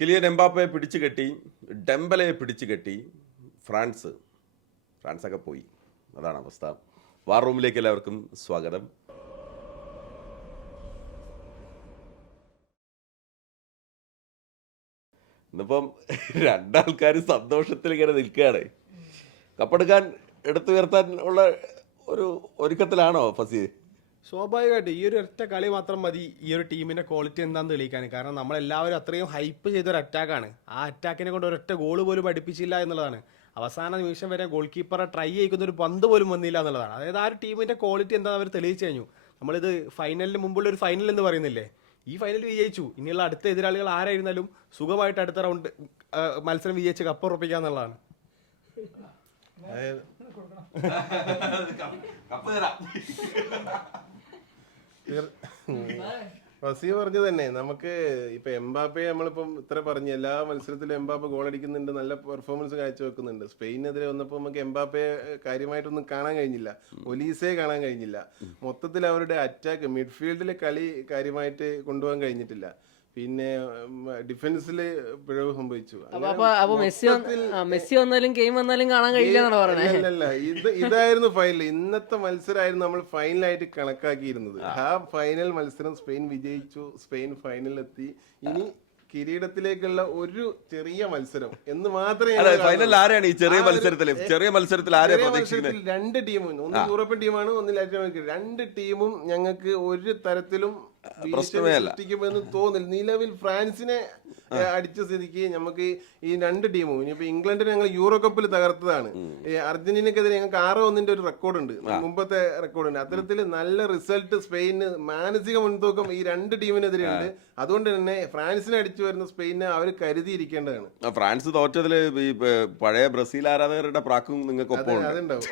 Kylian എംബാപ്പയെ പിടിച്ചു കെട്ടി, ഡെംബലയെ പിടിച്ചു കെട്ടി ഫ്രാൻസൊക്കെ പോയി. അതാണ് അവസ്ഥ. വാർ റൂമിലേക്ക് എല്ലാവർക്കും സ്വാഗതം. ഇന്നിപ്പം രണ്ടാൾക്കാർ സന്തോഷത്തിൽ ഇങ്ങനെ നിൽക്കുകയാണ്. കപ്പെടുക്കാൻ എടുത്തുയർത്താൻ ഉള്ള ഒരു ഒരുക്കത്തിലാണോ ഫസി? സ്വാഭാവികമായിട്ട് ഈ ഒരു ഒറ്റ കളി മാത്രം മതി ഈ ഒരു ടീമിന്റെ ക്വാളിറ്റി എന്താണെന്ന് തെളിയിക്കാൻ. കാരണം നമ്മളെല്ലാവരും അത്രയും ഹൈപ്പ് ചെയ്തൊരു അറ്റാക്കാണ്. ആ അറ്റാക്കിനെ കൊണ്ട് ഒരൊറ്റ ഗോൾ പോലും പഠിപ്പിച്ചില്ല എന്നുള്ളതാണ്. അവസാന നിമിഷം വരെ ഗോൾ കീപ്പറെ ട്രൈ ചെയ്യിക്കുന്ന ഒരു പന്ത് പോലും വന്നില്ല എന്നുള്ളതാണ്. അതായത് ആ ഒരു ടീമിന്റെ ക്വാളിറ്റി എന്താണെന്ന് അവർ തെളിയിച്ചു കഴിഞ്ഞു. നമ്മളിത് ഫൈനലിന് മുമ്പുള്ള ഒരു ഫൈനൽ എന്ന് പറയുന്നില്ലേ, ഈ ഫൈനൽ വിജയിച്ചു. ഇനിയുള്ള അടുത്ത എതിരാളികൾ ആരായിരുന്നാലും സുഖമായിട്ട് അടുത്ത റൗണ്ട് മത്സരം വിജയിച്ച് കപ്പ് ഉറപ്പിക്കുക എന്നുള്ളതാണ്. ഫസി പറഞ്ഞു തന്നെ, നമുക്ക് ഇപ്പൊ എംബാപ്പയെ നമ്മളിപ്പം ഇത്ര പറഞ്ഞു, എല്ലാ മത്സരത്തിലും എംബാപ്പ ഗോൾ അടിക്കുന്നുണ്ട്, നല്ല പെർഫോമൻസ് കാഴ്ചവെക്കുന്നുണ്ട്. സ്പെയിനെതിരെ വന്നപ്പോൾ നമുക്ക് എംബാപ്പയെ കാര്യമായിട്ടൊന്നും കാണാൻ കഴിഞ്ഞില്ല, ഒലീസയെ കാണാൻ കഴിഞ്ഞില്ല. മൊത്തത്തിൽ അവരുടെ അറ്റാക്ക് മിഡ്ഫീൽഡിലെ കളി കാര്യമായിട്ട് കൊണ്ടുപോകാൻ കഴിഞ്ഞിട്ടില്ല. പിന്നെ ഡിഫൻസിൽ പിഴവ് സംഭവിച്ചു. മെസ്സി വന്നാലും ഗെയിം വന്നാലും കാണാൻ കഴിയില്ല. ഇതായിരുന്നു ഫൈനൽ. ഇന്നത്തെ മത്സരമായിരുന്നു നമ്മൾ ഫൈനലായിട്ട് കണക്കാക്കിയിരുന്നത്. ആ ഫൈനൽ മത്സരം സ്പെയിൻ വിജയിച്ചു, സ്പെയിൻ ഫൈനലിലെത്തി. ഇനി കിരീടത്തിലേക്കുള്ള ഒരു ചെറിയ മത്സരം എന്ന് മാത്രമേ. ഫൈനൽ ആരാണ് ഈ ചെറിയ മത്സരത്തിൽ രണ്ട് ടീമും, ഒന്ന് യൂറോപ്യൻ ടീമാണ്, ഒന്ന് ലാറ്റിൻ അമേരിക്കൻ. രണ്ട് ടീമും ഞങ്ങൾക്ക് ഒരു തരത്തിലും സൃഷ്ടിക്കുമെന്ന് തോന്നില്ല. നിലവിൽ ഫ്രാൻസിനെ അടിച്ച സ്ഥിതിക്ക് നമുക്ക് ഈ രണ്ട് ടീമും, ഇനിയിപ്പോ ഇംഗ്ലണ്ടിനെ ഞങ്ങൾ യൂറോ കപ്പിൽ തകർത്തതാണ്. അർജന്റീനക്കെതിരെ ഞങ്ങൾക്ക് 6-1 ഒരു റെക്കോർഡുണ്ട്, മുമ്പത്തെ റെക്കോർഡുണ്ട്. അത്തരത്തിൽ നല്ല റിസൾട്ട് സ്പെയിന്, മാനസിക മുൻതൂക്കം ഈ രണ്ട് ടീമിനെതിരെ ഉണ്ട്. അതുകൊണ്ട് തന്നെ ഫ്രാൻസിനെ അടിച്ചു വരുന്ന സ്പെയിനെ അവർ കരുതിയിരിക്കേണ്ടതാണ്. ഫ്രാൻസ് തോറ്റതില് ഈ പഴയ ബ്രസീൽ ആരാധകരുടെ പ്രാക്കും നിങ്ങൾക്ക് അതുണ്ടാവും.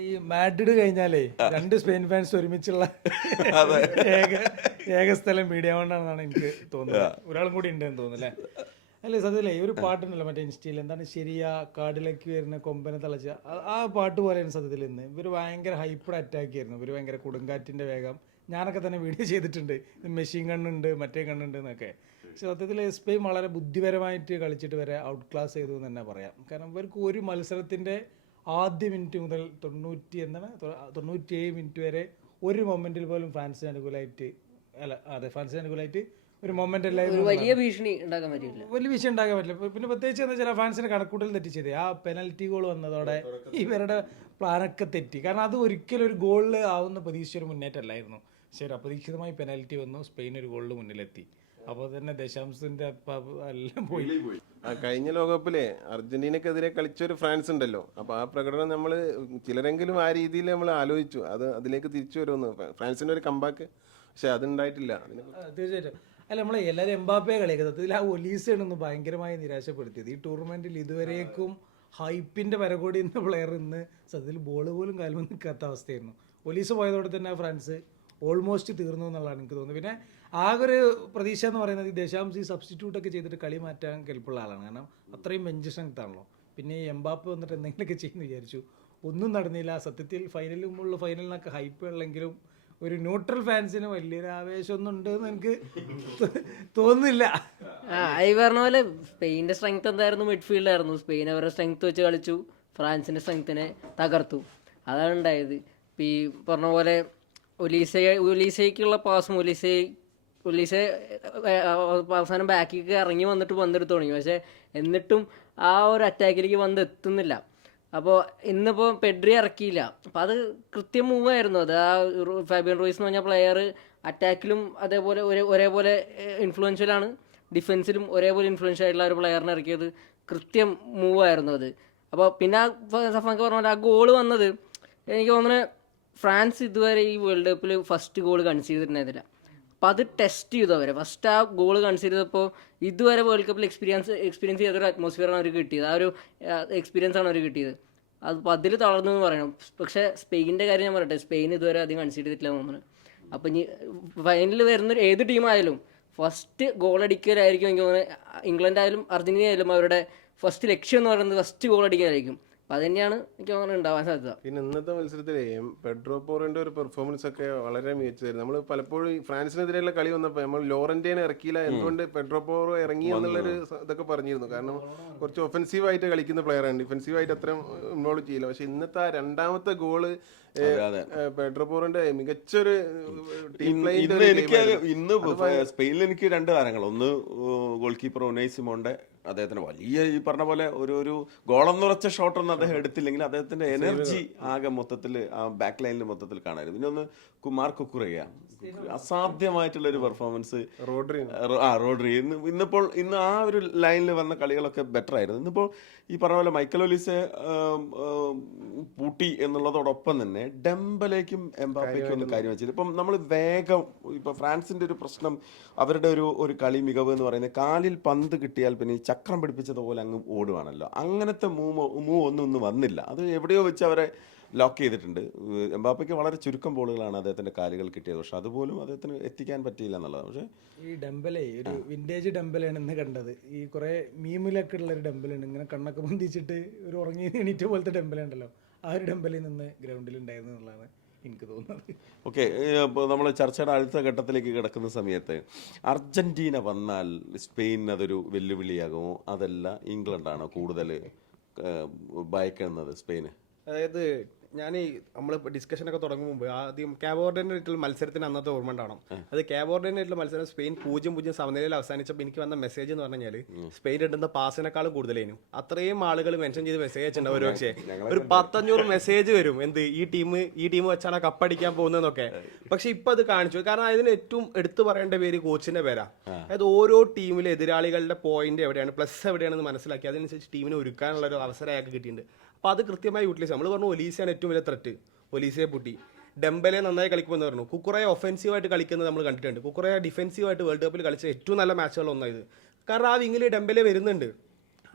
ഈ മാഡ്രിഡ് കഴിഞ്ഞാലേ രണ്ട് സ്പെയിൻ ഫാൻസ് ഒരുമിച്ചുള്ള ഏക സ്ഥലം മീഡിയ കൊണ്ടാണെന്നാണ് എനിക്ക് തോന്നുന്നത്. ഒരാളും കൂടി ഉണ്ടെന്ന് തോന്നുന്നല്ലേ? അല്ലേ സത്യത്തിലേ, ഒരു പാട്ടുണ്ടല്ലോ മറ്റേ ഇൻസ്റ്റയിൽ, എന്താണ് ശരിയാ കാടിലേക്ക് വരുന്ന കൊമ്പനെ തളച്ച, ആ പാട്ട് പോലെയാണ് സത്യത്തിൽ. ഇന്ന് ഇവർ ഭയങ്കര ഹൈപ്പർ അറ്റാക്ക് ആയിരുന്നു. ഇവർ ഭയങ്കര കൊടുങ്കാറ്റിന്റെ വേഗം. ഞാനൊക്കെ തന്നെ വീഡിയോ ചെയ്തിട്ടുണ്ട്, മെഷീൻ ഗണ്ണുണ്ട് മറ്റേ ഗണ്ണുണ്ട് എന്നൊക്കെ. പക്ഷെ സത്യത്തിൽ സ്പെയിൻ വളരെ ബുദ്ധിപരമായിട്ട് കളിച്ചിട്ട് വരെ ഔട്ട് ക്ലാസ് ചെയ്തു എന്ന് തന്നെ പറയാം. കാരണം ഇവർക്ക് ഒരു മത്സരത്തിന്റെ ആദ്യ മിനിറ്റ് മുതൽ 97 മിനിറ്റ് വരെ ഒരു മൊമെന്റിൽ പോലും ഫ്രാൻസിന് അനുകൂലമായിട്ട് ഒരു മൊമെന്റ് എല്ലാവരും വലിയ ഭീഷണി ഉണ്ടാക്കാൻ പറ്റില്ല. പിന്നെ പ്രത്യേകിച്ച് എന്താ വെച്ചാൽ ഫ്രാൻസിന് കണക്കൂട്ടൽ തെറ്റിച്ചത് ആ പെനൽറ്റി ഗോൾ വന്നതോടെ ഇവരുടെ പ്ലാനൊക്കെ തെറ്റി. കാരണം അത് ഒരിക്കലും ഒരു ഗോളിൽ ആവുന്ന പ്രതീക്ഷിച്ചൊരു മുന്നേറ്റമല്ലായിരുന്നു. ശരി, അപ്രതീക്ഷിതമായി പെനൽറ്റി വന്നു, സ്പെയിൻ ഒരു ഗോളിന് മുന്നിലെത്തി. അപ്പോൾ തന്നെ ദശാംശത്തിന്റെ എല്ലാം പോയി. കഴിഞ്ഞ ലോകകപ്പിലെ അർജന്റീനക്കെതിരെ കളിച്ചൊരു ഫ്രാൻസ് ഉണ്ടല്ലോ, അപ്പൊ ആ പ്രകടനം നമ്മൾ ചിലരെങ്കിലും ആ രീതിയിൽ നമ്മൾ ആലോചിച്ചു, അതിലേക്ക് തിരിച്ചു വരുമെന്ന്, ഫ്രാൻസിന്റെ ഒരു കമ്പാക്ക്. പക്ഷെ അതുണ്ടായിട്ടില്ല. തീർച്ചയായിട്ടും. അല്ല, നമ്മൾ എല്ലാവരും എംബാപ്പയെ കളിക്കുന്നത് സത്യത്തിൽ ആ ഒലീസയാണൊന്ന് ഭയങ്കരമായി നിരാശപ്പെടുത്തിയത്. ഈ ടൂർണമെന്റിൽ ഇതുവരേക്കും ഹൈപ്പിന്റെ പരകോടി എന്ന പ്ലെയർ ഇന്ന് സത്യത്തിൽ ബോൾ പോലും കാൽമ നിൽക്കാത്ത അവസ്ഥയായിരുന്നു. ഒലീസ പോയതോടെ തന്നെ ഫ്രാൻസ് ഓൾമോസ്റ്റ് തീർന്നു എന്നുള്ളതാണ് എനിക്ക് തോന്നുന്നത്. പിന്നെ ആകെ ഒരു പ്രതീക്ഷ എന്ന് പറയുന്നത് ഈ ദശാംശി സബ്സ്റ്റിറ്റ്യൂട്ടൊക്കെ ചെയ്തിട്ട് കളി മാറ്റാൻ കെൽപ്പുള്ള ആളാണ്. കാരണം അത്രയും ബെഞ്ച് സ്ട്രെങ്ത് ആണല്ലോ. പിന്നെ ഈ എംബാപ്പ വന്നിട്ട് എന്തെങ്കിലുമൊക്കെ ചെയ്യുമെന്ന് വിചാരിച്ചു, ഒന്നും നടന്നില്ല. സത്യത്തിൽ ഫൈനലിലുള്ള ഫൈനലിനൊക്കെ ഹൈപ്പ് ഉള്ളെങ്കിലും ഒരു ന്യൂട്രൽ ഫാൻസിന് വലിയൊരു ആവേശമൊന്നും ഉണ്ടെന്ന് എനിക്ക് തോന്നുന്നില്ല. ഈ പറഞ്ഞ പോലെ സ്പെയിൻ്റെ സ്ട്രെങ്ത് എന്തായിരുന്നു? മിഡ്ഫീൽഡായിരുന്നു. സ്പെയിൻ അവരുടെ സ്ട്രെങ്ത് വെച്ച് കളിച്ചു, ഫ്രാൻസിൻ്റെ സ്ട്രെങ്ത്തിനെ തകർത്തു. അതാണ് ഉണ്ടായത്. ഇപ്പം ഈ പറഞ്ഞ പോലെ ഒലീസയ്ക്കുള്ള പാസും ഒലീസ അവസാനം ബാക്കിലേക്ക് ഇറങ്ങി വന്നിട്ട് പന്തെടുത്ത് തുടങ്ങി. പക്ഷെ എന്നിട്ടും ആ ഒരു അറ്റാക്കിലേക്ക് പന്ത് എത്തുന്നില്ല. അപ്പോൾ ഇന്നിപ്പോൾ പെഡ്രി ഇറക്കിയില്ല. അപ്പോൾ അത് കൃത്യം മൂവായിരുന്നു. അത് ആ ഫാബിയൻ റൂയിസ് എന്ന് പറഞ്ഞ പ്ലെയർ അറ്റാക്കിലും അതേപോലെ ഒരേപോലെ ഇൻഫ്ലുവൻഷ്യലാണ്, ഡിഫൻസിലും ഒരേപോലെ ഇൻഫ്ലുവൻഷ്യൽ ആയിട്ടുള്ള ഒരു പ്ലെയറിനെ ഇറക്കിയത് കൃത്യം മൂവായിരുന്നു അത്. അപ്പോൾ പിന്നെ സഫാൻക്ക് പറഞ്ഞ പോലെ ആ ഗോള് വന്നത്, എനിക്ക് തോന്നുന്നത് ഫ്രാൻസ് ഇതുവരെ ഈ വേൾഡ് കപ്പിൽ ഫസ്റ്റ് ഗോൾ കൺസീഡ് ചെയ്തിട്ടുണ്ടായിരുന്നില്ല. അപ്പം അത് ടെസ്റ്റ് ചെയ്തു അവരെ. ഫസ്റ്റ് ആ ഗോൾ കൺസീഡ് ചെയ്തപ്പോൾ ഇതുവരെ വേൾഡ് കപ്പിൽ എക്സ്പീരിയൻസ് ചെയ്തൊരു അറ്റ്മോസ്ഫിയറാണ് അവർ കിട്ടിയത്. ആ ഒരു എക്സ്പീരിയൻസ് ആണ് അവർ കിട്ടിയത്. അപ്പോൾ അതിൽ തളർന്നു എന്ന് പറയണം. പക്ഷേ സ്പെയിനിൻ്റെ കാര്യം ഞാൻ പറയട്ടെ, സ്പെയിൻ ഇതുവരെ അധികം കൺസീഡ് ചെയ്തിട്ടില്ല തോന്നുന്നു. അപ്പം ഇനി ഫൈനലിൽ വരുന്ന ഏത് ടീമായാലും ഫസ്റ്റ് ഗോൾ അടിക്കലായിരിക്കും എനിക്ക് തോന്നുന്നത്. ഇംഗ്ലണ്ട് ആയാലും അർജന്റീന ആയാലും അവരുടെ ഫസ്റ്റ് ലക്ഷ്യം എന്ന് പറയുന്നത് ഫസ്റ്റ് ഗോൾ അടിക്കലായിരിക്കും. അപ്പം അത് തന്നെയാണ് എനിക്ക് അങ്ങനെ ഉണ്ടാവാൻ സാധ്യത. പിന്നെ ഇന്നത്തെ മത്സരത്തിലെ പെഡ്രോ പോറോന്റെ ഒരു പെർഫോമൻസ് ഒക്കെ വളരെ മികച്ചതായിരുന്നു. നമ്മൾ പലപ്പോഴും ഫ്രാൻസിനെതിരെയുള്ള കളി വന്നപ്പോൾ നമ്മൾ ലോറന്റീനെ ഇറക്കിയില്ല, എന്തുകൊണ്ട് പെഡ്രോ പോറോ ഇറങ്ങി എന്നുള്ളൊരു ഇതൊക്കെ പറഞ്ഞിരുന്നു. കാരണം കുറച്ച് ഒഫൻസീവായിട്ട് കളിക്കുന്ന പ്ലെയറാണ്, ഡിഫൻസീവായിട്ട് അത്രയും ഇൻവോൾവ് ചെയ്യില്ല. പക്ഷെ ഇന്നത്തെ ആ രണ്ടാമത്തെ ഗോള് പെഡ്രോ പോറോന്റെ മികച്ചൊരു ടീം ഇന്ന് സ്പെയിനിൽ എനിക്ക് 2 താരങ്ങൾ, ഒന്ന് ഗോൾ കീപ്പർ ഉനൈ സിമോന്റെ, അദ്ദേഹത്തിന് വലിയ ഈ പറഞ്ഞ പോലെ ഒരു ഗോളെന്നുറച്ച ഷോട്ടൊന്നും അദ്ദേഹം എടുത്തില്ലെങ്കിൽ അദ്ദേഹത്തിന്റെ എനർജി ആകെ മൊത്തത്തിൽ ആ ബാക്ക് ലൈനിൽ മൊത്തത്തിൽ കാണായിരുന്നു. പിന്നെ ഒന്ന് കുമാർ കുക്കുറയ്യ, അസാധ്യമായിട്ടുള്ള ഒരു പെർഫോമൻസ്. റോഡ്രി ഇന്ന് ആ ഒരു ലൈനിൽ വന്ന കളികളൊക്കെ ബെറ്റർ ആയിരുന്നു. ഇന്നിപ്പോൾ ഈ പറഞ്ഞ പോലെ മൈക്കൽ ഒലീസെ പൂട്ടി എന്നുള്ളതോടൊപ്പം തന്നെ ഡെംബലേക്കും എംബാപ്പയ്ക്കും ഒന്നും കാര്യം വെച്ചില്ല. ഇപ്പം നമ്മൾ വേഗം, ഇപ്പൊ ഫ്രാൻസിന്റെ ഒരു പ്രശ്നം, അവരുടെ ഒരു കളി മികവ് എന്ന് പറയുന്നത് കാലിൽ പന്ത് കിട്ടിയാൽ പിന്നെ ഈ ചക്രം പിടിപ്പിച്ചതുപോലെ അങ്ങ് ഓടുവാണല്ലോ. അങ്ങനത്തെ മൂവ് ഒന്നും വന്നില്ല. അത് എവിടെയോ വെച്ച് അവരെ ലോക്ക് ചെയ്തിട്ടുണ്ട്. എംബാപ്പയ്ക്ക് വളരെ ചുരുക്കം ബോളുകളാണ് അദ്ദേഹത്തിന്റെ കാലുകൾ കിട്ടിയത്, പക്ഷെ അതുപോലും അദ്ദേഹത്തിന് എത്തിക്കാൻ പറ്റിയില്ല എന്നുള്ളത്. പക്ഷെ ഈ ഡെംബലെ ഒരു വിന്റേജ് ഡെംബലാണ് ഇന്ന് കണ്ടത്. ഈ കുറെ മീമിലൊക്കെ ഉള്ള ഒരു ഡെംബലാണ്, ഇങ്ങനെ കണ്ണൊക്കെ പൊന്തിച്ചിട്ട് ഒരു ഉറങ്ങി എണീറ്റ പോലത്തെ ഡെംബലുണ്ടല്ലോ, ആ ഒരു ഡെംബലിൽ നിന്ന് ഗ്രൗണ്ടിൽ ഉണ്ടായിരുന്നു എന്നുള്ളതാണ് എനിക്ക് തോന്നുന്നത്. ഓക്കെ, ഇപ്പോൾ നമ്മൾ ചർച്ചയുടെ അടുത്ത ഘട്ടത്തിലേക്ക് കിടക്കുന്ന സമയത്ത് അർജന്റീന വന്നാൽ സ്പെയിൻ അതൊരു വെല്ലുവിളിയാകുമോ, അതല്ല ഇംഗ്ലണ്ടാണോ കൂടുതൽ ഭയക്കുന്നത് സ്പെയിന്? അതായത് ഞാൻ നമ്മൾ ഡിസ്കഷനൊക്കെ തുടങ്ങും മുമ്പ് ആദ്യം കാബോർഡിനായിട്ടുള്ള മത്സരത്തിന് അന്നത്തെ ഓർമ്മ ഉണ്ടാവണം. അത് കാബോർഡിനായിട്ടുള്ള മത്സരം സ്പെയിൻ 0-0 സമനിലയിൽ അവസാനിച്ചപ്പോൾ എനിക്ക് വന്ന മെസ്സേജ് എന്ന് പറഞ്ഞു കഴിഞ്ഞാൽ സ്പെയിൻ ഇടുന്ന പാസിനേക്കാളും കൂടുതലായിരുന്നു. അത്രയും ആളുകൾ മെൻഷൻ ചെയ്ത് മെസ്സേജ് അയച്ചിട്ടുണ്ടാവും. ഒരു പക്ഷേ ഒരു 100-500 മെസ്സേജ് വരും, എന്ത് ഈ ടീം വെച്ചാണ് കപ്പടിക്കാൻ പോകുന്നതെന്നൊക്കെ. പക്ഷെ ഇപ്പൊ അത് കാണിച്ചു. കാരണം അതിന് ഏറ്റവും എടുത്തു പറയേണ്ട പേര് കോച്ചിന്റെ പേരാ. അതായത് ഓരോ ടീമിലെ എതിരാളികളുടെ പോയിന്റ് എവിടെയാണ്, പ്ലസ് എവിടെയാണെന്ന് മനസ്സിലാക്കി അതിനനുസരിച്ച് ടീമിനെ ഒരുക്കാനുള്ള ഒരു അവസരം അയാൾക്ക് കിട്ടിയിട്ടുണ്ട്. അപ്പോൾ അത് കൃത്യമായി യൂട്ടിലൈസ്. നമ്മൾ പറഞ്ഞു ഒലീസയാണ് ഏറ്റവും വലിയ ത്രെറ്റ്, ഒലീസയെ പൂട്ടി. ഡെംബലെ നന്നായി കളിക്കുമെന്ന് പറഞ്ഞു. കുക്കുറയെ ഒഫൻസീവായിട്ട് കളിക്കുന്നത് നമ്മൾ കണ്ടിട്ടുണ്ട്. കുക്കുറയെ ഡിഫൻസീവായിട്ട് വേൾഡ് കപ്പിൽ കളിച്ച ഏറ്റവും നല്ല മാച്ചുകൾ ഒന്നായത്. കാരണം ആ വിങ്ങിൽ ഡെംബലെ വരുന്നുണ്ട്.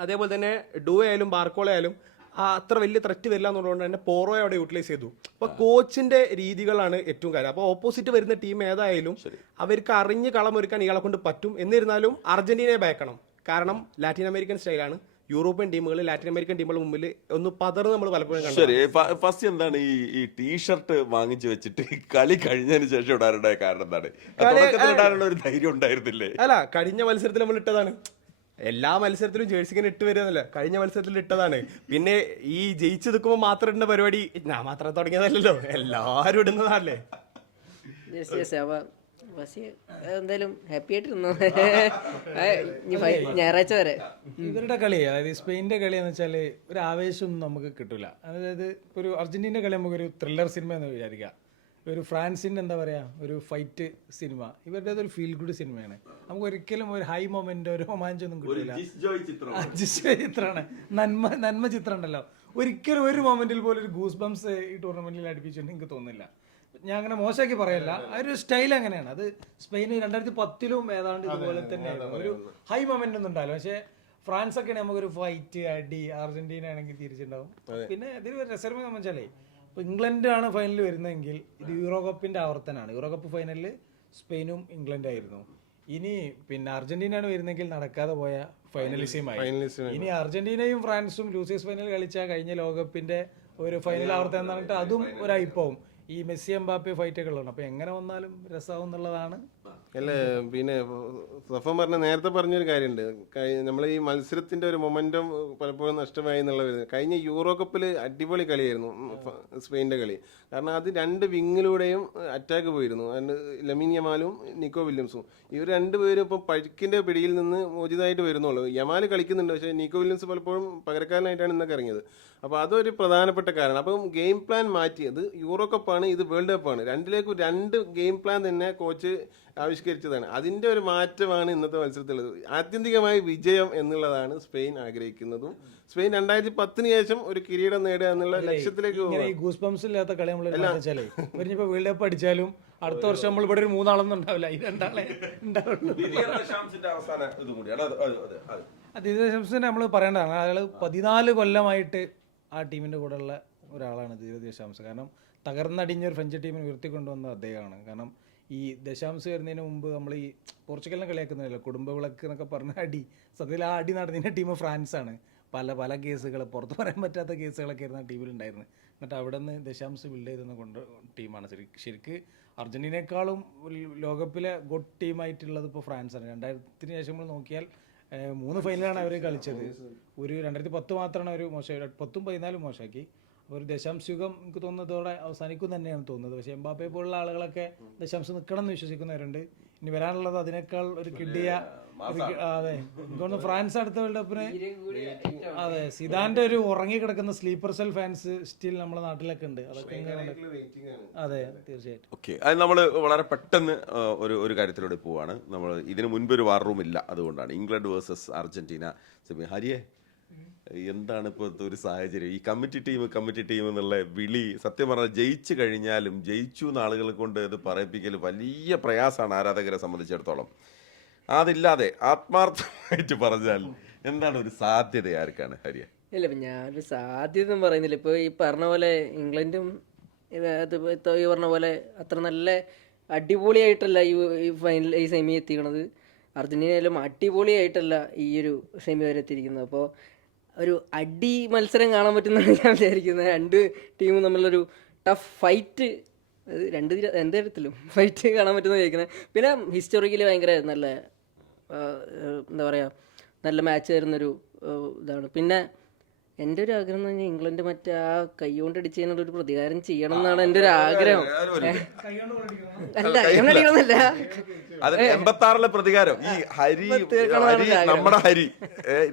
അതേപോലെ തന്നെ ഡൂ ആയാലും ബാർക്കോള ആയാലും അത്ര വലിയ ത്രെറ്റ് വരില്ല എന്നുള്ളതുകൊണ്ട് തന്നെ പോറോയെ അവിടെ യൂട്ടിലൈസ് ചെയ്തു. അപ്പോൾ കോച്ചിന്റെ രീതികളാണ് ഏറ്റവും കാര്യം. അപ്പോൾ ഓപ്പോസിറ്റ് വരുന്ന ടീം ഏതായാലും അവർക്ക് അറിഞ്ഞ് കളമൊരുക്കാൻ ഇയാളെ കൊണ്ട് പറ്റും. എന്നിരുന്നാലും അർജന്റീനയെ ഭയക്കണം. കാരണം ലാറ്റിൻ അമേരിക്കൻ സ്റ്റൈലാണ്. യൂറോപ്യൻ ടീമുകൾ ലാറ്റിൻ അമേരിക്കൻ ടീമുകൾ മുമ്പിൽ ഒന്ന് പതർന്ന് നമ്മൾ പലപ്പോഴും കണ്ടു. ശരി, ഫസ്റ്റ് എന്താണ് ഈ ടീഷർട്ട് വാങ്ങിച്ചു വെച്ചിട്ട് കളി കഴിഞ്ഞതിന് ശേഷം ഇടാനുണ്ടായ കാരണം എന്താണ്? ഇടാനുള്ള ഒരു ധൈര്യം ഉണ്ടായിരുന്നില്ലേ? അല്ല, കഴിഞ്ഞ മത്സരത്തിൽ നമ്മൾ ഇട്ടതാണ്. എല്ലാ മത്സരത്തിലും ജേഴ്സിങ്ങനെ ഇട്ട് വരുന്നല്ല, കഴിഞ്ഞ മത്സരത്തിൽ ഇട്ടതാണ്. പിന്നെ ഈ ജയിച്ചു നിൽക്കുമ്പോൾ മാത്രം ഇടുന്ന പരിപാടി ഞാൻ മാത്രം തുടങ്ങിയതല്ലല്ലോ, എല്ലാരും ഇടുന്നതല്ലേ. എന്തായാലും ഹാപ്പി ആയിട്ടിരുന്നു ഞായറാഴ്ച വരെ. ഇവരുടെ കളി, അതായത് സ്പെയിൻ്റെ കളി എന്ന് വെച്ചാൽ ഒരു ആവേശമൊന്നും നമുക്ക് കിട്ടില്ല. അതായത് ഒരു അർജന്റീന കളി നമുക്കൊരു ത്രില്ലർ സിനിമ എന്ന് വിചാരിക്കാം. ഒരു ഫ്രാൻസിൻ്റെ എന്താ പറയുക, ഒരു ഫൈറ്റ് സിനിമ. ഇവരുടെ ഒരു ഫീൽ ഗുഡ് സിനിമയാണ്. നമുക്ക് ഒരിക്കലും ഒരു ഹൈ മൊമെന്റ്, ഒരു റൊമാൻസൊന്നും കിട്ടില്ല. ചിത്രമാണ്, നന്മ ചിത്രം ഉണ്ടല്ലോ. ഒരിക്കലും ഒരു മൊമെന്റിൽ പോലും ഒരു ഗൂസ് ബംസ് ഈ ടൂർണമെന്റിൽ അടുപ്പിച്ചിട്ടുണ്ട് എനിക്ക് തോന്നുന്നില്ല. ഞാൻ അങ്ങനെ മോശമാക്കി പറയല്ല, ആ ഒരു സ്റ്റൈൽ അങ്ങനെയാണ്. അത് സ്പെയിന് 2010 ഏതാണ്ട് ഇതുപോലെ തന്നെയായിരുന്നു. ഒരു ഹൈ മൊമെന്റ് ഒന്നും ഉണ്ടാവില്ല. പക്ഷേ ഫ്രാൻസ് ഒക്കെ നമുക്കൊരു ഫൈറ്റ് അടി, അർജന്റീന ആണെങ്കിൽ തിരിച്ചുണ്ടാവും. പിന്നെ ഇതിൽ രസകരമായി സംബന്ധിച്ചാലേ, ഇപ്പോൾ ഇംഗ്ലണ്ടാണ് ഫൈനലിൽ വരുന്നതെങ്കിൽ ഇത് യൂറോ കപ്പിന്റെ ആവർത്തനമാണ്. യൂറോ കപ്പ് ഫൈനലിൽ സ്പെയിനും ഇംഗ്ലണ്ടായിരുന്നു. ഇനി പിന്നെ അർജന്റീനയാണ് വരുന്നെങ്കിൽ നടക്കാതെ പോയ ഫൈനലിസ്റ്റുമായി. ഇനി അർജന്റീനയും ഫ്രാൻസും ലൂസേഴ്സ് ഫൈനൽ കളിച്ചാൽ കഴിഞ്ഞ ലോകകപ്പിന്റെ ഒരു ഫൈനൽ ആവർത്തനം എന്ന് പറഞ്ഞിട്ട് അതും ഒരു അയിപ്പാവും. ഈ മെസ്സി എംബാപ്പെ ഫൈറ്റൊക്കെ ഉള്ളതാണ്. അപ്പോൾ എങ്ങനെ വന്നാലും രസമാവും എന്നുള്ളതാണ്. അല്ലേ, പിന്നെ സഫം പറഞ്ഞ നേരത്തെ പറഞ്ഞൊരു കാര്യമുണ്ട്. നമ്മൾ ഈ മത്സരത്തിന്റെ ഒരു മൊമെന്റം പലപ്പോഴും നഷ്ടമായി എന്നുള്ളത്. കഴിഞ്ഞ യൂറോ കപ്പിൽ അടിപൊളി കളിയായിരുന്നു സ്പെയിൻ്റെ കളി. കാരണം അത് 2 വിങ്ങിലൂടെയും അറ്റാക്ക് പോയിരുന്നു. ലമീൻ യമാലും നിക്കോ വില്യംസും. ഇവർ 2 പേരും ഇപ്പം പഴുക്കിന്റെ പിടിയിൽ നിന്ന് മോചിതമായിട്ട് വരുന്നുള്ളൂ. യമാൽ കളിക്കുന്നുണ്ട്, പക്ഷേ നിക്കോ വില്യംസ് പലപ്പോഴും പകരക്കാരനായിട്ടാണ് ഇന്നൊക്കെ ഇറങ്ങിയത്. അപ്പോൾ അതൊരു പ്രധാനപ്പെട്ട കാരണം. അപ്പം ഗെയിം പ്ലാൻ മാറ്റിയത് യൂറോ കപ്പാണ്, ഇത് വേൾഡ് കപ്പാണ്. 2 ഗെയിം പ്ലാൻ തന്നെ കോച്ച് ആവിഷ്കരിച്ചതാണ്. അതിൻ്റെ ഒരു മാറ്റമാണ് ഇന്നത്തെ മത്സരത്തിലുള്ളത്. ആത്യന്തികമായി വിജയം എന്നുള്ളതാണ് സ്പെയിൻ ആഗ്രഹിക്കുന്നതും. സ്പെയിൻ 2010 ശേഷം ഒരു കിരീടം നേടുക എന്നുള്ള ലക്ഷ്യത്തിലേക്ക് ഈ ഗൂസ് ബംസ് ഇല്ലാത്ത കളി നമ്മൾ വെച്ചാലേ ഇവരിപ്പോ വേൾഡ് കപ്പ് അടിച്ചാലും അടുത്ത വർഷം നമ്മൾ ഇവിടെ ഒരു 3 ആളൊന്നും ഉണ്ടാവില്ല, ഈ 2 ആളെ ഉണ്ടാവുള്ളൂ. നമ്മൾ പറയേണ്ടതാണ്, അയാൾ 14 കൊല്ലമായിട്ട് ആ ടീമിന്റെ കൂടെ ഉള്ള ഒരാളാണ് ദിദിയർ ദശാംസ്. കാരണം തകർന്നടിഞ്ഞൊരു ഫ്രഞ്ച് ടീമിനെ ഉയർത്തിക്കൊണ്ടുവന്ന അദ്ദേഹമാണ്. കാരണം ഈ ദശാംസ് വരുന്നതിന് മുമ്പ് നമ്മൾ ഈ പോർച്ചുഗലിനെ കളിയാക്കുന്നില്ല, കുടുംബ വിളക്ക് എന്നൊക്കെ പറഞ്ഞ അടി, സത്യത്തിൽ ആ അടി നടന്നതിൻ്റെ ടീം ഫ്രാൻസാണ്. പല കേസുകൾ പുറത്ത് പറയാൻ പറ്റാത്ത കേസുകളൊക്കെ ആയിരുന്നു ആ ടീമിലുണ്ടായിരുന്നത്. എന്നിട്ട് അവിടെ നിന്ന് ദശാംശം ബിൽഡ് ചെയ്തെന്ന് കൊണ്ട് ടീമാണ്. ശരിക്ക് അർജൻറ്റീനയെക്കാളും ലോകകപ്പിലെ ഗുഡ് ടീമായിട്ടുള്ളത് ഇപ്പോൾ ഫ്രാൻസാണ്. 2000-ന് ശേഷം നമ്മൾ നോക്കിയാൽ 3 ഫൈനലാണ് അവർ കളിച്ചത്. ഒരു 2010 മാത്രമാണ് അവർ മോശമായി, 10ഉം 14ഉം മോശമാക്കി. അപ്പോൾ ഒരു ദശാംശയുഗം എനിക്ക് തോന്നുന്നതോടെ അവസാനിക്കും തന്നെയാണ് തോന്നുന്നത്. പക്ഷേ എംബാപ്പയെ പോലുള്ള ആളുകളൊക്കെ ദശാംശം നിൽക്കണം എന്ന് വിശ്വസിക്കുന്നവരുണ്ട്. ഇനി വരാനുള്ളത് അതിനേക്കാൾ ഒരു കിഡിയ, അതെ എനിക്ക് തോന്നുന്നു ഫ്രാൻസ് അടുത്ത വേൾഡ് കപ്പിന്, അതെ സിദാന്റെ ഒരു ഉറങ്ങിക്കിടക്കുന്ന സ്ലീപ്പർ സെൽ ഫാൻസ് സ്റ്റിൽ നമ്മുടെ നാട്ടിലൊക്കെ ഉണ്ട്. അതൊക്കെ അതെ തീർച്ചയായിട്ടും. ഓക്കെ, അത് നമ്മൾ വളരെ പെട്ടെന്ന് ഒരു കാര്യത്തിലൂടെ പോവാണ്. നമ്മൾ ഇതിന് മുൻപ് ഒരു വാർ റൂം ഇല്ല, അതുകൊണ്ടാണ് ഇംഗ്ലണ്ട് വേഴ്സസ് അർജന്റീന സെമി. ഹരിയെ, എന്താണ് ഇപ്പോഴത്തെ ഒരു സാഹചര്യം? ഈ കമ്മിറ്റി ടീം എന്നുള്ള വിളി സത്യം പറഞ്ഞാൽ ജയിച്ചു കഴിഞ്ഞാലും ജയിച്ചു എന്ന ആളുകളെ കൊണ്ട് ഇത് പറയിപ്പിക്കൽ വലിയ പ്രയാസമാണ് ആരാധകരെ സംബന്ധിച്ചിടത്തോളം. അതില്ലാതെ ആത്മാർത്ഥമായിട്ട് പറഞ്ഞാൽ എന്താണ് ഒരു സാധ്യത ആർക്കാണ് ഹരിയ? ഇല്ല, ഇപ്പം ഞാനൊരു സാധ്യത ഒന്നും പറയുന്നില്ല. ഇപ്പോൾ ഈ പറഞ്ഞ പോലെ ഇംഗ്ലണ്ടും ഈ പറഞ്ഞ പോലെ അത്ര നല്ല അടിപൊളിയായിട്ടല്ല ഈ ഫൈനൽ ഈ സെമി എത്തിക്കണത്. അർജന്റീനയിലും അടിപൊളിയായിട്ടല്ല ഈ ഒരു സെമി വരെ എത്തിയിരിക്കുന്നത്. അപ്പോൾ ഒരു അടി മത്സരം കാണാൻ പറ്റുന്നതാണ് ഞാൻ വിചാരിക്കുന്നത്. 2 ടീമും തമ്മിലൊരു ടഫ് ഫൈറ്റ്, രണ്ട് തരത്തിലും ഫൈറ്റ് കാണാൻ പറ്റുന്ന വിചാരിക്കുന്നത്. പിന്നെ ഹിസ്റ്റോറിക്കലി ഭയങ്കര നല്ല എന്താ പറയുക, നല്ല മാച്ച് വരുന്നൊരു ഇതാണ്. പിന്നെ എൻ്റെ ഒരു ആഗ്രഹം എന്ന് പറഞ്ഞാൽ ഇംഗ്ലണ്ട് മറ്റേ ആ കൈ കൊണ്ട് അടിച്ചതിനുള്ളൊരു പ്രതികാരം ചെയ്യണം എന്നാണ് എൻ്റെ ഒരു ആഗ്രഹം. അല്ല കൈകൊണ്ടടിക്കണമെന്നല്ല, അത് 86-ലെ പ്രതികാരം. ഈ ഹരി നമ്മുടെ ഹരി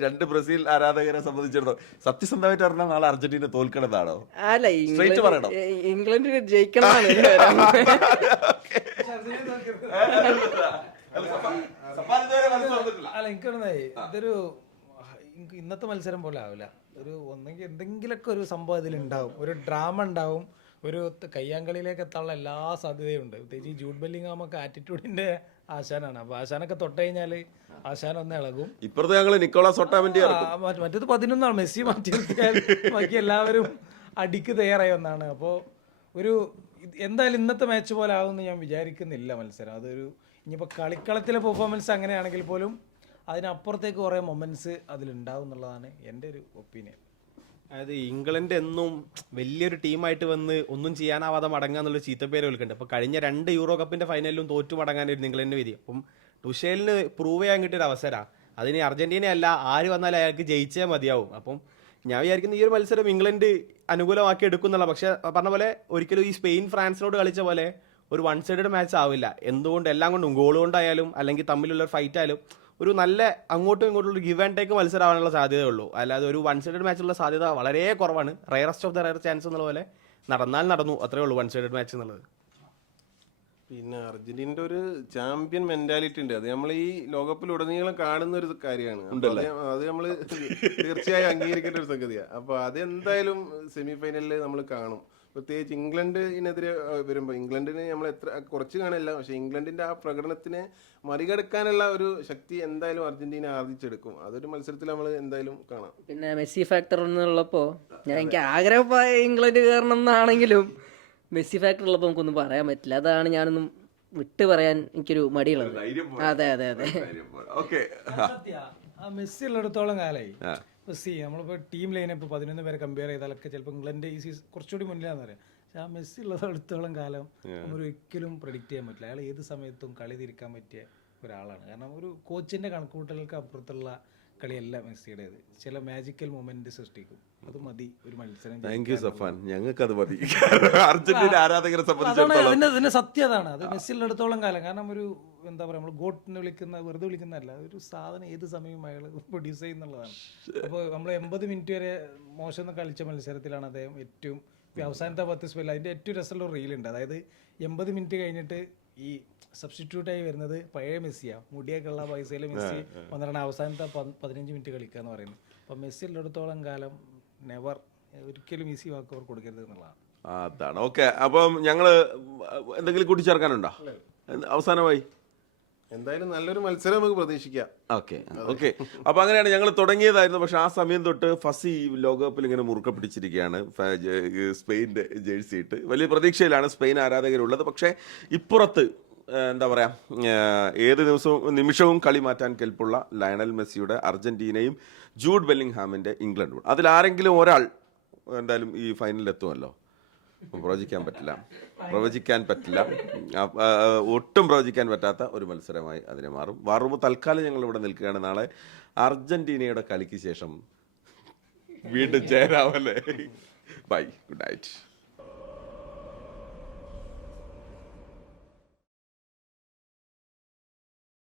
2 ബ്രസീൽ ആരാധകരെ സംബന്ധിച്ചിടത്തോളം സത്യസന്ധമായിട്ട് പറഞ്ഞാൽ നാളെ അർജന്റീന തോൽക്കണതാണോ? അല്ല, ഇംഗ്ലണ്ട് ജയിക്കണം. അല്ല എനിക്ക് ഇതൊരു ഇന്നത്തെ മത്സരം പോലെ ആവില്ല. ഒരു ഒന്നെങ്കിൽ എന്തെങ്കിലുമൊക്കെ ഒരു സംഭവം ഇതിലുണ്ടാവും, ഒരു ഡ്രാമ ഉണ്ടാവും, ഒരു കയ്യാങ്കളിയിലേക്ക് എത്താനുള്ള എല്ലാ സാധ്യതയും ഉണ്ട്. പ്രത്യേകിച്ച് ഈ ജൂഡ് ബെല്ലിംഗ്ഹാമൊക്കെ ആറ്റിറ്റ്യൂഡിന്റെ ആശാനാണ്. അപ്പൊ ആശാനൊക്കെ തൊട്ട് കഴിഞ്ഞാൽ ആശാൻ ഒന്ന് ഇളകും. ഇപ്പുറത്തെ ഞങ്ങൾ നിക്കോളാസ് ഒട്ടാമെന്റി മറ്റേത് 11 മെസ്സി മാറ്റി നിർത്തിയാൽ ബാക്കി എല്ലാവരും അടിക്ക് തയ്യാറായി ഒന്നാണ്. അപ്പോൾ ഒരു എന്തായാലും ഇന്നത്തെ മാച്ച് പോലെ ആവുമെന്ന് ഞാൻ വിചാരിക്കുന്നില്ല മത്സരം. അതൊരു ഇനിയിപ്പോൾ കളിക്കളത്തിലെ പെർഫോമൻസ് അങ്ങനെയാണെങ്കിൽ പോലും അതിനപ്പുറത്തേക്ക് കുറേ മൊമെന്റ്സ് അതിലുണ്ടാവും എന്നുള്ളതാണ് എൻ്റെ ഒരു ഒപ്പീനിയൻ. അതായത് ഇംഗ്ലണ്ട് എന്നും വലിയൊരു ടീമായിട്ട് വന്ന് ഒന്നും ചെയ്യാനാവാതെ മടങ്ങുക എന്നുള്ളൊരു ചീത്തപ്പേര് വിളിക്കുന്നുണ്ട്. അപ്പോൾ കഴിഞ്ഞ 2 യൂറോ കപ്പിന്റെ ഫൈനലിലും തോറ്റു മടങ്ങാനായിരുന്നു ഇംഗ്ലണ്ടിന് വിധി. അപ്പം ടുഷേലിന് പ്രൂവ് ചെയ്യാൻ കിട്ടിയൊരു അവസരമാണ്. അതിന് അർജന്റീന അല്ല ആര് വന്നാലും അയാൾക്ക് ജയിച്ചേ മതിയാവും. അപ്പം ഞാൻ വിചാരിക്കുന്ന ഈ ഒരു മത്സരം ഇംഗ്ലണ്ട് അനുകൂലമാക്കി എടുക്കുന്നുള്ള. പക്ഷെ പറഞ്ഞ പോലെ ഒരിക്കലും ഈ സ്പെയിൻ ഫ്രാൻസിനോട് കളിച്ച പോലെ ഒരു 1 സൈഡഡ് മാച്ച് ആവില്ല. എന്തുകൊണ്ട് എല്ലാം കൊണ്ടും ഗോൾ കൊണ്ടായാലും അല്ലെങ്കിൽ തമ്മിലുള്ള ഒരു ഫൈറ്റ് ആയാലും ഒരു നല്ല അങ്ങോട്ടും ഇങ്ങോട്ടുള്ള ഒരു ഗിവ് ആൻഡ് ടേക്ക് മത്സരം ആവാനുള്ള സാധ്യതയുള്ളൂ. അല്ലാതെ ഒരു 1 സൈഡഡ് മാച്ചുള്ള സാധ്യത വളരെ കുറവാണ്. Rarest of the rare chance എന്നുള്ള പോലെ നടന്നാൽ നടന്നു, അത്രേ ഉള്ളൂ 1 സൈഡഡ് മാച്ച് എന്നുള്ളത്. പിന്നെ അർജന്റീനയുടെ ഒരു ചാമ്പ്യൻ മെന്റാലിറ്റി ഉണ്ട്. അത് നമ്മൾ ഈ ലോകകപ്പിലുടനീളം കാണുന്ന ഒരു കാര്യമാണ്. അത് നമ്മൾ തീർച്ചയായും അംഗീകരിക്കേണ്ട ഒരു സംഗതിയാണ്. അപ്പൊ അതെന്തായാലും സെമി ഫൈനലിൽ നമ്മൾ കാണും. പ്രത്യേകിച്ച് ഇംഗ്ലണ്ടിനെതിരെ വരുമ്പോൾ ഇംഗ്ലണ്ടിന് നമ്മൾ കുറച്ച് കാണില്ല, പക്ഷെ ഇംഗ്ലണ്ടിന്റെ ആ പ്രകടനത്തിനെ മറികടക്കാനുള്ള ഒരു ശക്തി എന്തായാലും അർജന്റീന ആർജിച്ചെടുക്കും. അതൊരു മത്സരത്തിൽ നമ്മൾ എന്തായാലും കാണാം. പിന്നെ മെസ്സി ഫാക്ടർ എന്നുള്ളപ്പോൾ എനിക്ക് ആഗ്രഹം ഇംഗ്ലണ്ട് കയറണം എന്നാണെങ്കിലും മെസ്സി ഫാക്ടർ ഉള്ളപ്പോൾ നമുക്കൊന്നും പറയാൻ പറ്റില്ല. അതാണ് ഞാനൊന്നും വിട്ട് പറയാൻ എനിക്കൊരു മടിയുള്ളത്. അതെ അതെ അതെ. മെസ്സി ഉള്ളിടത്തോളം കാലമായി മെസ്സി നമ്മളിപ്പോൾ ടീം ലൈനപ്പ് 11 പേരെ കമ്പയർ ചെയ്താലൊക്കെ ചിലപ്പോൾ ഇംഗ്ലണ്ട് ഈ സീസൺ കുറച്ചുകൂടി മുന്നിലാണെന്ന് പറയാം. പക്ഷെ ആ മെസ്സി ഉള്ളിടത്തോളം കാലം നമ്മൾ ഒരിക്കലും പ്രഡിക്റ്റ് ചെയ്യാൻ പറ്റില്ല. അയാൾ ഏത് സമയത്തും കളി തിരിക്കാൻ പറ്റിയ ഒരാളാണ്. കാരണം ഒരു കോച്ചിൻ്റെ കണക്കുകൂട്ടലുകൾക്ക് അപ്പുറത്തുള്ള കളിയല്ല മെസ്സിയുടേത്. ചില മാജിക്കൽ മൊമെന്റ് സൃഷ്ടിക്കും. അത് മതി ഒരു മത്സരം. താങ്ക് യു സഫാൻ, ഞങ്ങൾക്ക് അത് മതി. അർജന്റീന ആരാധകരെ സംബന്ധിച്ചിടത്തോളം അതിന്റെ സത്യതാണ്. അത് മെസ്സിയിലെടുത്തോളം കാലം. കാരണം ഒരു എന്താ പറയുക, നമ്മൾ ഗോട്ടിനെ വെറുതെ വിളിക്കുന്നതല്ല, ഒരു സാധനം ഏത് സമയവും അയാൾ പ്രൊഡ്യൂസ് ചെയ്യുന്നുള്ളതാണ്. അപ്പോൾ നമ്മൾ 80 മിനിറ്റ് വരെ മോശം കളിച്ച മത്സരത്തിലാണ് അദ്ദേഹം ഏറ്റവും അവസാനത്തെ 10 സ്പെല്ല് അതിൻ്റെ ഏറ്റവും രസമുള്ള റീലുണ്ട്. അതായത് 80 മിനിറ്റ് കഴിഞ്ഞിട്ട് ഈ സബ്സ്റ്റിറ്റ്യൂട്ടായി വരുന്നത് പഴയ മെസ്സിയാണ്, മുടിയൊക്കെയുള്ള പൈസയിലെ മെസ്സി വന്നിട്ടാണ് അവസാനത്തെ 15 മിനിറ്റ് കളിക്കുക എന്ന് പറയുന്നത്. അപ്പം മെസ്സി ഉള്ളിടത്തോളം കാലം നെവർ ഒരിക്കലും ഈസി വാക്ക് അവർ കൊടുക്കരുത് എന്നുള്ളതാണ്. അതാണ്. ഓക്കെ, അപ്പം ഞങ്ങള് എന്തെങ്കിലും കൂട്ടിച്ചേർക്കാനുണ്ടോ അവസാനമായി? എന്തായാലും നല്ലൊരു മത്സരം നമുക്ക് പ്രതീക്ഷിക്കാം. Okay okay. അപ്പൊ അങ്ങനെയാണ് ഞങ്ങൾ തുടങ്ങിയതായിരുന്നു. പക്ഷെ ആ സമയം തൊട്ട് ഫസി ലോകകപ്പിൽ ഇങ്ങനെ മുറുക്ക പിടിച്ചിരിക്കുകയാണ്. സ്പെയിൻ്റെ ജേഴ്സി ഇട്ട് വലിയ പ്രതീക്ഷയിലാണ് സ്പെയിൻ ആരാധകരുള്ളത്. പക്ഷേ ഇപ്പുറത്ത് എന്താ പറയുക, ഏത് നിമിഷവും കളി മാറ്റാൻ കെൽപ്പുള്ള ലയണൽ മെസ്സിയുടെ അർജന്റീനയും ജൂഡ് ബെല്ലിംഗ്ഹാമിൻ്റെ ഇംഗ്ലണ്ടും. അതിലാരെങ്കിലും ഒരാൾ എന്തായാലും ഈ ഫൈനലിൽ എത്തുമല്ലോ. പ്രവചിക്കാൻ പറ്റില്ല, ഒട്ടും പ്രവചിക്കാൻ പറ്റാത്ത ഒരു മത്സരമായി അതിനെ മാറും. വാറുമ്പോൾ തൽക്കാലം ഞങ്ങൾ ഇവിടെ നിൽക്കുകയാണ്. നാളെ അർജന്റീനയുടെ കളിക്ക് ശേഷം വീണ്ടും ചേരാമല്ലേ. By, good night.